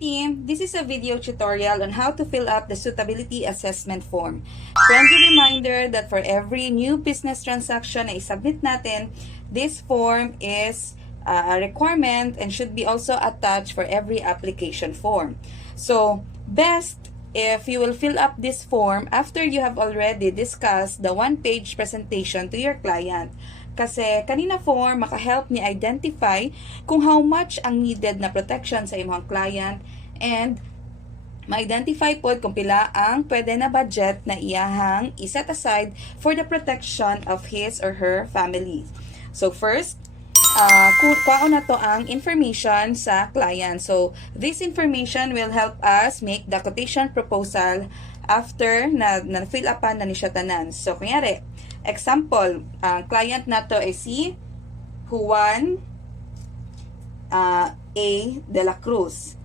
team, this is a video tutorial on how to fill up the suitability assessment form. Friendly reminder that for every new business transaction na isubmit natin, this form is a requirement and should be also attached for every application form. So, best if you will fill up this form after you have already discussed the one-page presentation to your client. Kasi kanina form maka-help ni identify kung how much ang needed na protection sa imong client and ma-identify po kung pila ang pwede na budget na iyahang iset aside for the protection of his or her family. So first, kuha na to ang information sa client. So this information will help us make the quotation proposal after na fill upan na ni siya tanan. So kunyari, example, ang client nato ay si Juan A. de la Cruz.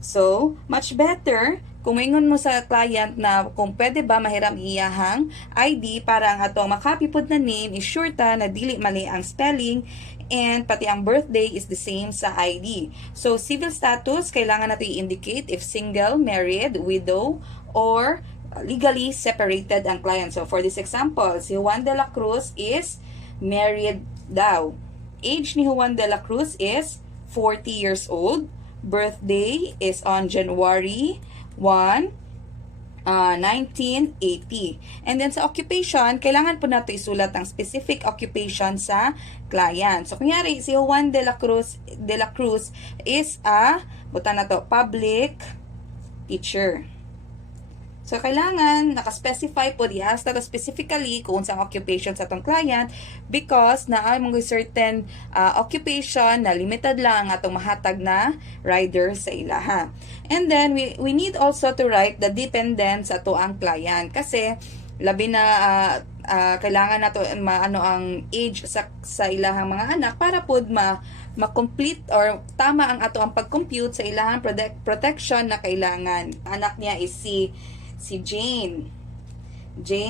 So, much better kung maingon mo sa client na kung pwede ba mahiram iyahang ID para ang atong makapipod na name is sure ta na dili mali ang spelling and pati ang birthday is the same sa ID. So, civil status, kailangan natin i-indicate if single, married, widow, or legally separated ang client. So, for this example, si Juan de la Cruz is married daw. Age ni Juan de la Cruz is 40 years old. Birthday is on January 1, 1980. And then sa occupation, kailangan po nato isulat ang specific occupation sa client. So, kunyari, si Juan de la Cruz is buta na to, public teacher. So, kailangan nakaspecify po dias tato specifically kung sa occupation sa atong client because na mga certain occupation na limited lang atong mahatag na rider sa ilaha. And then, we need also to write the dependents sa ato ang client kasi labi na kailangan nato maano ang age sa ilahang mga anak para pod ma-complete or tama ang ato ang pag-compute sa ilahang protection na kailangan. Anak niya is si Jane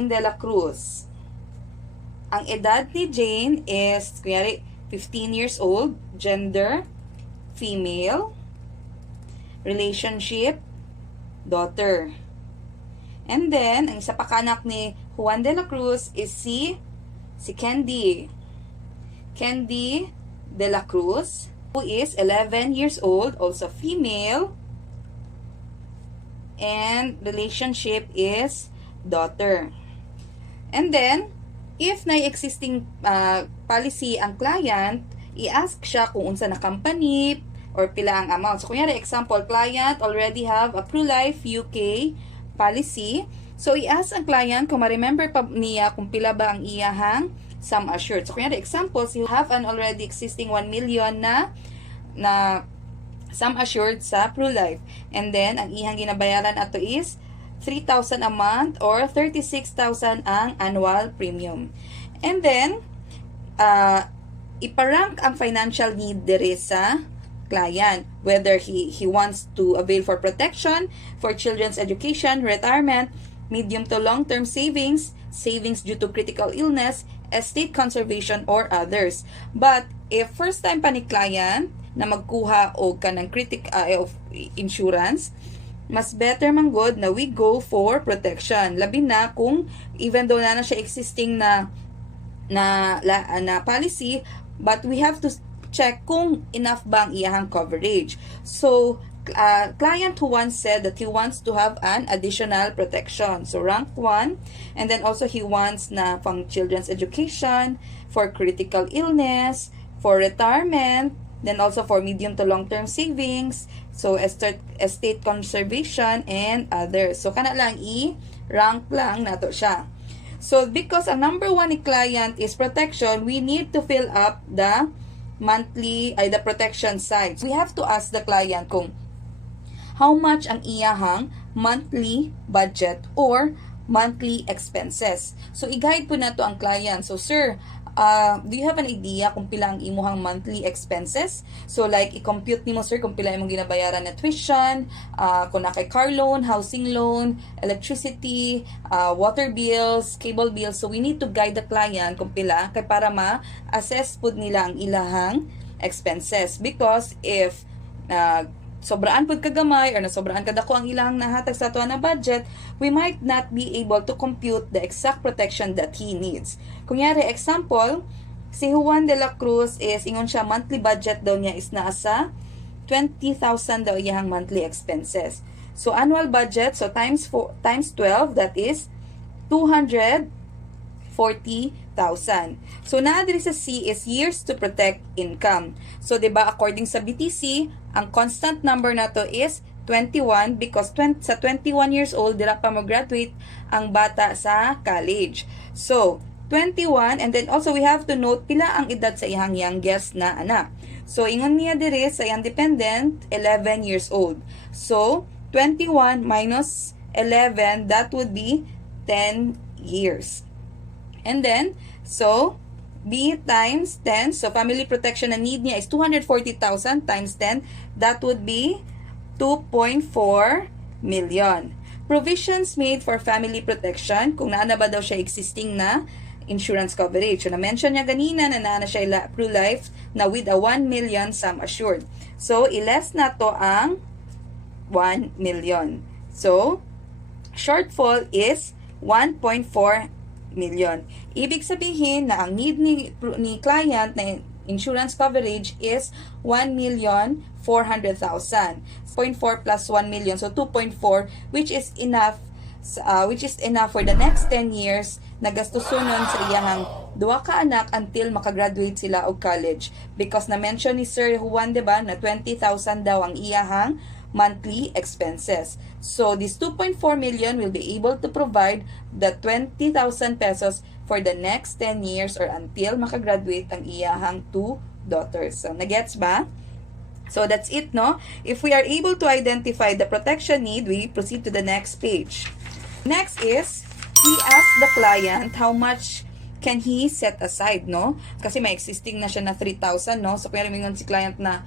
de la Cruz. Ang edad ni Jane is, kunyari, 15 years old. Gender, female. Relationship, daughter. And then, ang isa pa kanak ni Juan de la Cruz is si Candy de la Cruz, who is 11 years old, also female. And relationship is daughter. And then, if na existing policy ang client, i-ask siya kung unsa na company or pila ang amount. So, kunyari, example, client already have a Pro-Life UK policy. So, i-ask ang client kung ma-remember pa niya kung pila ba ang iyahang sum assured. So, kunyari, example, you have an already existing 1 million na sum assured sa Pro-Life. And then, ang ihang ginabayaran ato is 3,000 a month or 36,000 ang annual premium. And then, iparank ang financial need dere sa client. Whether he wants to avail for protection, for children's education, retirement, medium to long-term savings, savings due to critical illness, estate conservation, or others. But, if first time pa ni client, na magkuha o kanang of insurance, mas better man good na we go for protection. Labi na kung even though na siya existing na policy, but we have to check kung enough ba ang iyahang coverage. So, client who once said that he wants to have an additional protection. So, rank 1. And then also he wants na pang children's education, for critical illness, for retirement, then also for medium to long-term savings, so estate conservation, and others. So, kana lang i-rank lang nato siya. So, because ang number 1 ni client is protection, we need to fill up the the protection side. We have to ask the client kung how much ang iyahang monthly budget or monthly expenses. So, i-guide po nato ang client. So, sir, do you have an idea kung pila ang imuhang monthly expenses? So, like, i-compute nimo, sir, kung pila imong ginabayaran na tuition, kung na kay car loan, housing loan, electricity, water bills, cable bills. So, we need to guide the client kung pila, kay para ma-assess po nila ang ilahang expenses. Because, if sobraan pud kagamay or nasobraan kadako ang ilang nahatag sa ato na budget, we might not be able to compute the exact protection that he needs. Kunyari, example, si Juan de la Cruz is, ingon siya, monthly budget daw niya is nasa 20,000 daw iyang monthly expenses. So, annual budget, so times 12, that is 240,000. So, naadiri sa C is years to protect income. So, diba, according sa BTC, ang constant number na to is 21 because sa 21 years old, dira pa mag-graduate ang bata sa college. So, 21, and then also we have to note pila ang edad sa iyang youngest na anak. So, ingon niya dire sa iyang dependent, 11 years old. So, 21 minus 11, that would be 10 years. And then, so, B times 10. So, family protection na need niya is 240,000 times 10. That would be 2.4 million. Provisions made for family protection, kung naana ba daw siya existing na insurance coverage. So, na-mention niya ganina na naana siya pro-life na with a 1 million sum assured. So, iles na to ang 1 million. So, shortfall is 1.4 million. Ibig sabihin na ang need ni client na insurance coverage is 1,400,000. 0.4 plus 1 million, so 2.4, which is enough for the next 10 years na gastusonon sa iyang duha ka anak until makagraduate sila og college. Because na-mention ni Sir Juan, diba, na 20,000 daw ang iyang monthly expenses. So, this 2.4 million will be able to provide the 20,000 pesos for the next 10 years or until makagraduate ang iyahang 2 daughters. So, nagets ba? So, that's it, no? If we are able to identify the protection need, we proceed to the next page. Next is, he asked the client how much can he set aside, no? Kasi may existing na siya na 3,000, no? So, kaya ringon si client na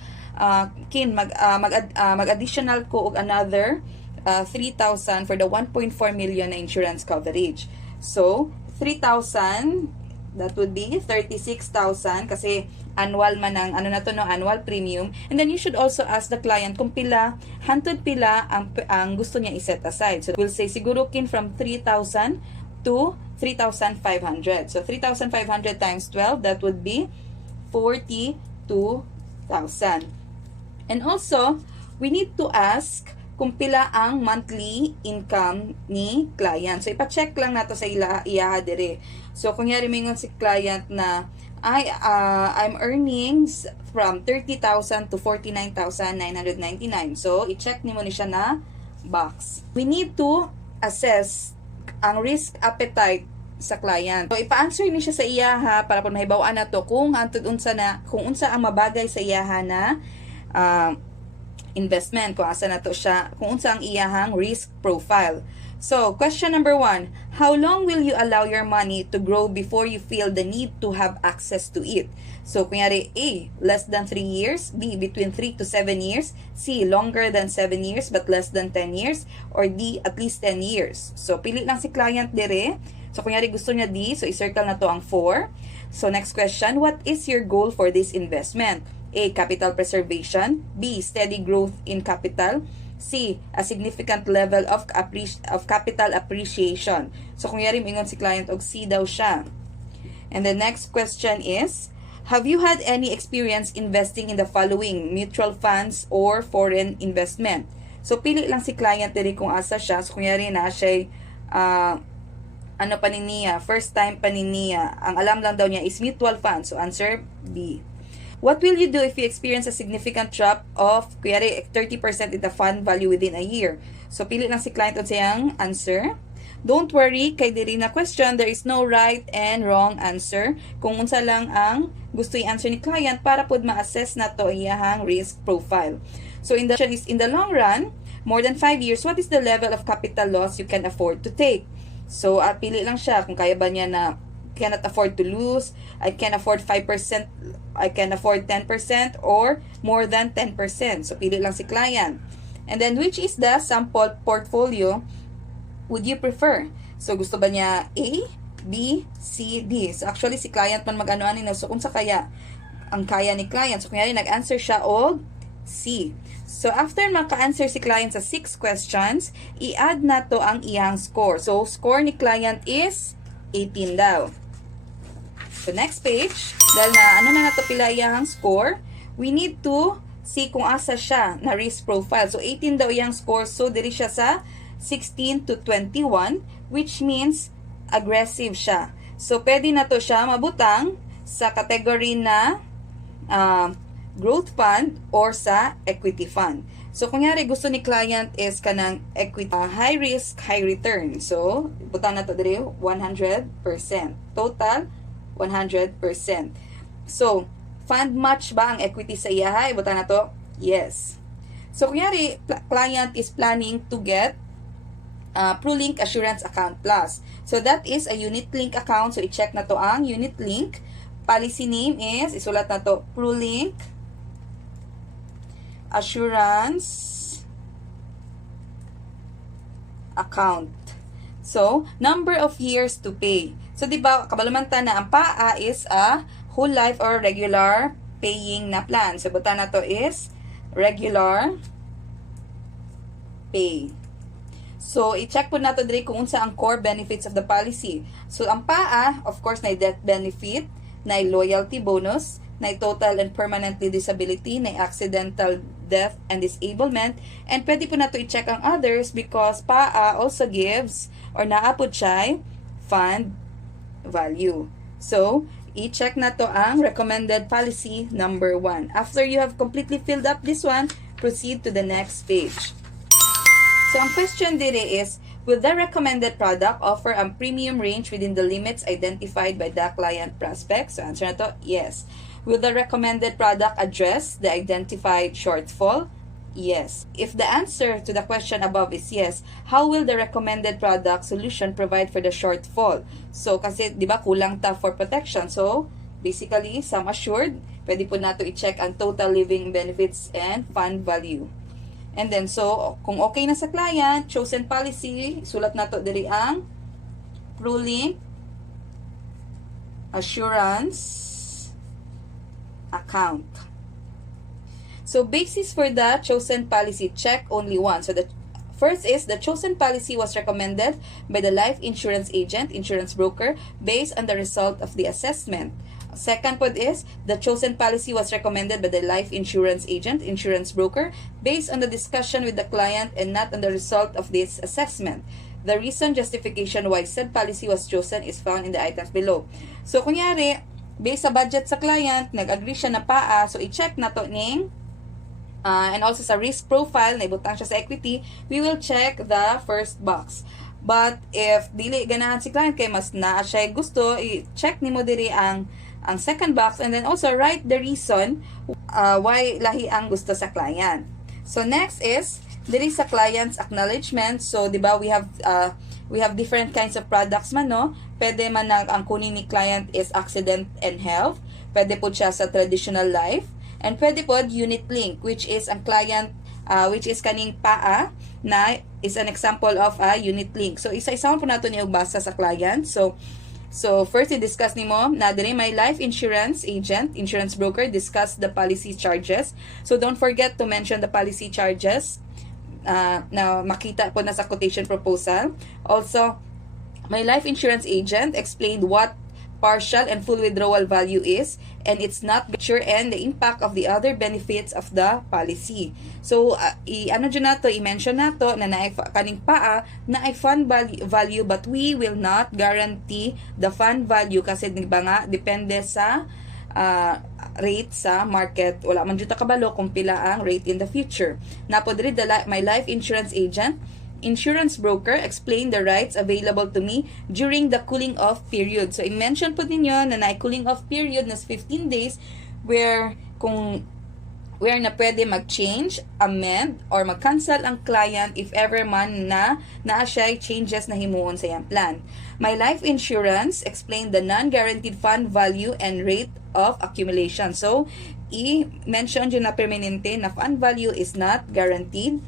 mag-additional ko og another 3,000 for the 1.4 million na insurance coverage. So, 3,000, that would be 36,000 kasi annual man ang annual premium. And then you should also ask the client kung hantod pila ang gusto niya i-set aside. So, we'll say siguro kin from 3,000 to 3,500. So, 3,500 times 12, that would be 42,000. And also, we need to ask kung pila ang monthly income ni client. So, ipa-check lang nato sa iyaha dire. So, kung yari mingon si client na, I'm earning from 30,000 to 49,999. So, i-check ni mo ni siya na box. We need to assess ang risk appetite sa client. So, ipa-answer ni siya sa iyaha para po mahibawaan na to kung unsa ang mabagay sa iyaha na investment, kung asa na to siya, kung unsa ang iyahang risk profile. So, question number 1, how long will you allow your money to grow before you feel the need to have access to it? So, kunyari, A, less than 3 years, B, between 3 to 7 years, C, longer than 7 years but less than 10 years, or D, at least 10 years. So, pili lang si client dire. So, kunyari gusto niya D, so i-circle na to ang 4. So, next question, what is your goal for this investment? A, capital preservation. B, steady growth in capital. C, a significant level of capital appreciation. So, kung yari mingon si client og C daw siya. And the next question is, have you had any experience investing in the following mutual funds or foreign investment? So, pili lang si client diri kung asa siya. So, kung yari na siya first time pa niya. Ang alam lang daw niya is mutual funds. So, answer B. What will you do if you experience a significant drop of, kuyari, 30% in the fund value within a year? So, pili lang si client on siyang answer. Don't worry, kay diri na question, there is no right and wrong answer. Kung unsa lang ang gusto i-answer ni client para pod ma-assess na to iyahang risk profile. So, in the long run, more than 5 years, what is the level of capital loss you can afford to take? So, pili lang siya kung kaya ba niya na cannot afford to lose, I can afford 5%, I can afford 10%, or more than 10%. So, pili lang si client. And then, which is the sample portfolio would you prefer? So, gusto ba niya A, B, C, D? So, actually, si client man mag-ano-ano. So, kung sa kaya, ang kaya ni client. So, kung nag-answer siya og C. So, after maka-answer si client sa 6 questions, i-add na to ang iyang score. So, score ni client is 18 daw. So, next page, dahil na na to pila iyang score, we need to see kung asa siya na risk profile. So, 18 daw iyang score. So, diri siya sa 16 to 21, which means aggressive siya. So, pwede na to siya mabutang sa category na growth fund or sa equity fund. So, kunyari gusto ni client is kanang equity, high risk, high return. So, butang na to diri 100%. Total, 100%. So, fund match ba ang equity sa iya? Butang na to, yes. So, kunyari, client is planning to get ProLink Assurance Account Plus. So, that is a unit-link account. So, i-check na to ang unit-link. Policy name is, isulat na to, ProLink Assurance Account. So, number of years to pay. So, di ba, kabalamanta na ang PAA is a whole life or regular paying na plan. So, buta na to is regular pay. So, i-check po na to diri kung unsa ang core benefits of the policy. So, ang PAA, of course, na death benefit, na loyalty bonus, na total and permanently disability, na accidental death and disablement, and pwede po na to i-check ang others because PAA also gives or naapod siya fund value. So, i-check na to ang recommended policy number 1. After you have completely filled up this one, proceed to the next page. So, ang question diri is, will the recommended product offer a premium range within the limits identified by the client prospect? So, answer na to, yes. Will the recommended product address the identified shortfall? Yes. If the answer to the question above is yes, how will the recommended product solution provide for the shortfall? So, kasi, di ba, kulang ta for protection. So, basically, sum assured, pwede po nato i-check ang total living benefits and fund value. And then, so, kung okay na sa client, chosen policy, sulat na to diri ang ProLink Assurance Account. So, basis for the chosen policy, check only one. So, the first is, the chosen policy was recommended by the life insurance agent, insurance broker, based on the result of the assessment. Second point is, the chosen policy was recommended by the life insurance agent, insurance broker, based on the discussion with the client and not on the result of this assessment. The reason justification why said policy was chosen is found in the items below. So, kunyari, based sa budget sa client, nag-agree siya na PAA, so i-check na to ning, and also sa risk profile, na ibutang siya sa equity, we will check the first box. But, if dili ganahan si client, kay mas naa siya gusto, i-check ni mo diri ang second box, and then also write the reason why lahi ang gusto sa client. So, next is, diri sa client's acknowledgement. So, di ba, we have different kinds of products man, no? Pwede man ang kunin ni client is accident and health. Pwede po siya sa traditional life. And pwede po unit link, which is ang client, which is kaning PAA, na is an example of a unit link. So, isa-isa po nato niyo basa sa client. So first, i-discuss ni mo na diri may life insurance agent, insurance broker, discuss the policy charges. So, don't forget to mention the policy charges na makita po na sa quotation proposal. Also, my life insurance agent explained what partial and full withdrawal value is, and it's not sure and the impact of the other benefits of the policy. So, i-mention nato na kaning PAA na ay fund value, but we will not guarantee the fund value kasi diba nga, depende sa rate sa market. Wala man juta kabalo kung pila ang rate in the future. Napo diri my life insurance agent, insurance broker, explain the rights available to me during the cooling off period. So, i-mention po ninyo na cooling off period na 15 days where na pwede mag-change, amend, or mag-cancel ang client if ever man na siya changes na himuon sa iyang plan. My life insurance explain the non-guaranteed fund value and rate of accumulation. So, i-mention dyan na permanente na fund value is not guaranteed.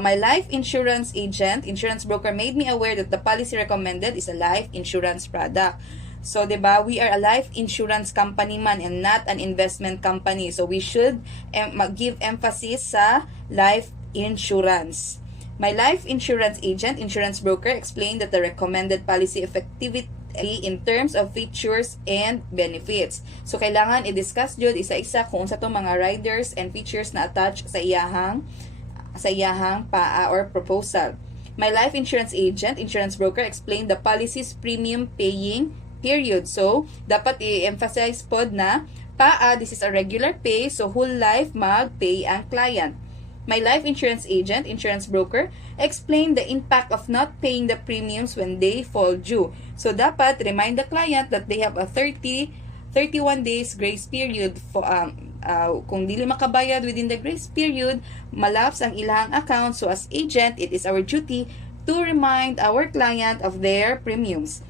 My life insurance agent, insurance broker made me aware that the policy recommended is a life insurance product. So, 'di ba, we are a life insurance company man and not an investment company. So, we should give emphasis sa life insurance. My life insurance agent, insurance broker, explained that the recommended policy effectivity in terms of features and benefits. So, kailangan i-discuss jud isa-isa kung sa to mga riders and features na attach sa iyahang PAA or proposal. My life insurance agent, insurance broker, explained the policy's premium paying period. So, dapat i-emphasize pod na PAA, this is a regular pay, so whole life mag-pay ang client. My life insurance agent, insurance broker, explained the impact of not paying the premiums when they fall due. So, dapat remind the client that they have a 31 days grace period for kung dili makabayad within the grace period, malapse ang ilang account. So, as agent, it is our duty to remind our client of their premiums.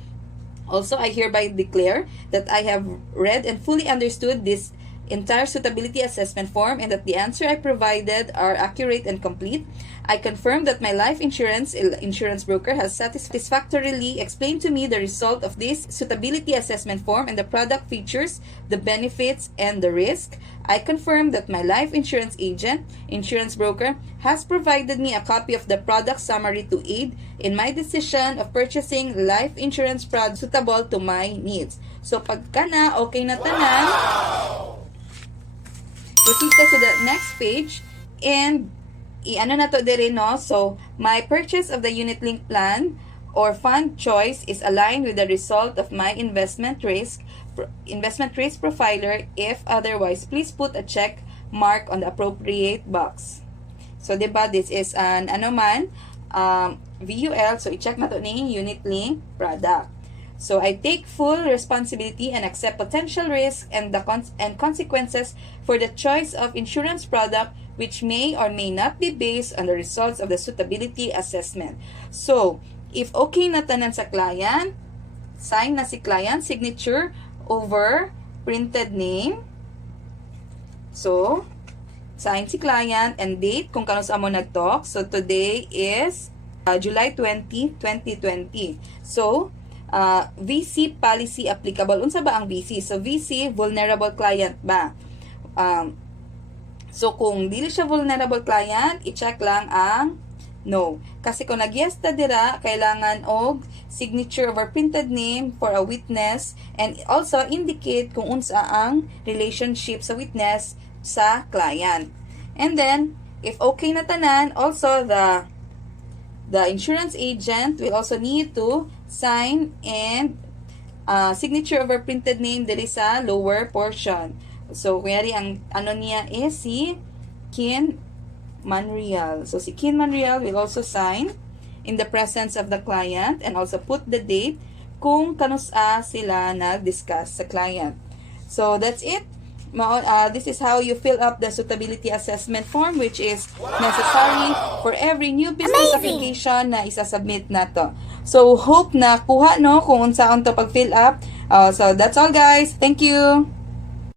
Also, I hereby declare that I have read and fully understood this entire suitability assessment form and that the answer I provided are accurate and complete. I confirm that my life insurance broker has satisfactorily explained to me the result of this suitability assessment form and the product features, the benefits, and the risk. I confirm that my life insurance agent, insurance broker, has provided me a copy of the product summary to aid in my decision of purchasing life insurance product suitable to my needs. So, pagka na, okay na tanan, proceed to the next page and i-ano na to dire, no? So, my purchase of the unit link plan or fund choice is aligned with the result of my investment risk profiler. If otherwise, please put a check mark on the appropriate box. So, diba, this is an VUL. So, i-check na to ni unit link product. So, I take full responsibility and accept potential risk and consequences for the choice of insurance product which may or may not be based on the results of the suitability assessment. So, if okay na tanan sa client, sign na si client, signature over printed name. So, sign si client and date kung kano sa mo nag-talk. So, today is July 20, 2020. So, VC policy applicable. Unsa ba ang VC? So, VC, vulnerable client ba? So, kung dili siya vulnerable client, i-check lang ang no. Kasi kung nag-yes ta dira, kailangan og signature over printed name for a witness and also indicate kung unsa ang relationship sa witness sa client. And then, if okay na tanan, also the insurance agent will also need to sign and signature over printed name diri sa lower portion. So, kuyari ang ano niya is si Manreal. So, si Manreal will also sign in the presence of the client and also put the date kung kanusa sila nag-discuss sa client. So, that's it. This is how you fill up the suitability assessment form which is necessary for every new business application na isa-submit na to. So, hope na kuha no kung unsaon to pag-fill up. So, that's all guys. Thank you.